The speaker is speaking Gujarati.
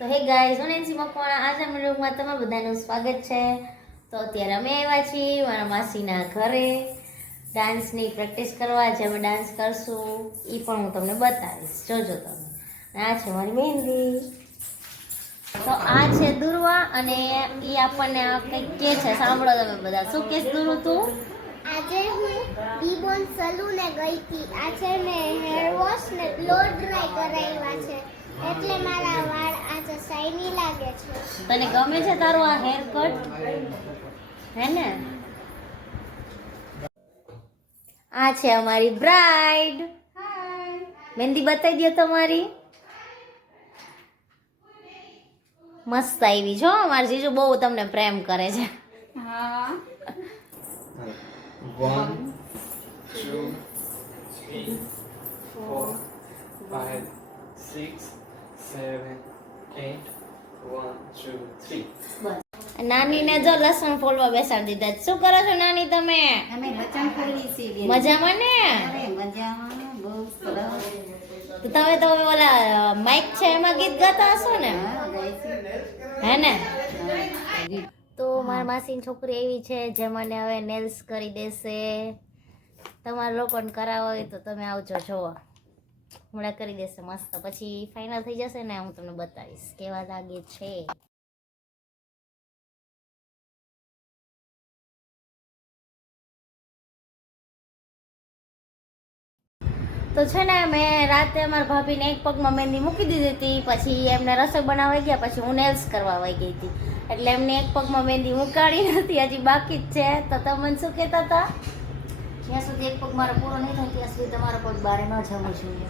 તો હે ગાઈઝ, હું નેન્સી મકવાણા. આજના વ્લોગમાં તમારું બધાનું સ્વાગત છે. તો અત્યારે અમે આવ્યા છીએ મારા માસીના ઘરે ડાન્સની પ્રેક્ટિસ કરવા. જે અમે ડાન્સ કરશું એ પણ હું તમને બતાવીશ, જોજો તમે. આ છે મારી મહેંદી. તો આ છે દુર્વા અને એ આપણને કંઈક કે છે, સાંભળો તમે બધા. શું કેસ દુરુ તું? આજે હું બીબોન સલૂને ગઈ હતી. આજે મેં હેર વોશ ને બ્લો ડ્રાય કરાવ્યા છે, એટલે મારા વાળ આજે શાઇની લાગે છે. તને ગમે છે તારો આ હેર કટ? હે ને? આ છે અમારી બ્રાઇડ. મહેંદી બતાવી દો તમારી. મસ્ત આવી છો. મારા જીજુ બહુ તમને પ્રેમ કરે છે. હા. 1, 2, 3, 4, 5, 6, 7, 8, 1, 2, 3. નાનીને જો લસણ ફોલવા બેસાડી દીધા. શું કરો છો નાની તમે? અમે લચણ ખોલી છીએ. મજામાં ને? અરે મજામાં, બહુ સરસ. તો તમે તો ઓલા માઇક છે એમાં ગીત ગાતા હશો ને? હા, ગાય છે. હે ને? હા. તો મારા માસીની છોકરી એવી છે જે મને હવે નેલ્સ કરી દેશે. તમારા લોકોને કરાવવા હોય તો તમે આવજો જોવા. હમણાં કરી દેશે મસ્ત. પછી ફાઇનલ થઈ જશે ને હું તમને બતાવીશ કેવા લાગે છે. તો છે ને મેં રાતે અમારા ભાભીને એક પગમાં મહેંદી મૂકી દીધી હતી. પછી એમને રસોઈ બનાવવા ગયા, પછી હું નેલ્સ કરવા વહી ગઈ હતી, એટલે એમને એક પગમાં મહેંદી મુકાડી નથી, હજી બાકી જ છે. તો તમે શું કહેતા હતા? જ્યાં સુધી એક પગ મારો પૂરો નહીં થાય ત્યાં સુધી તમારો પગ બહાર ન જવો જોઈએ.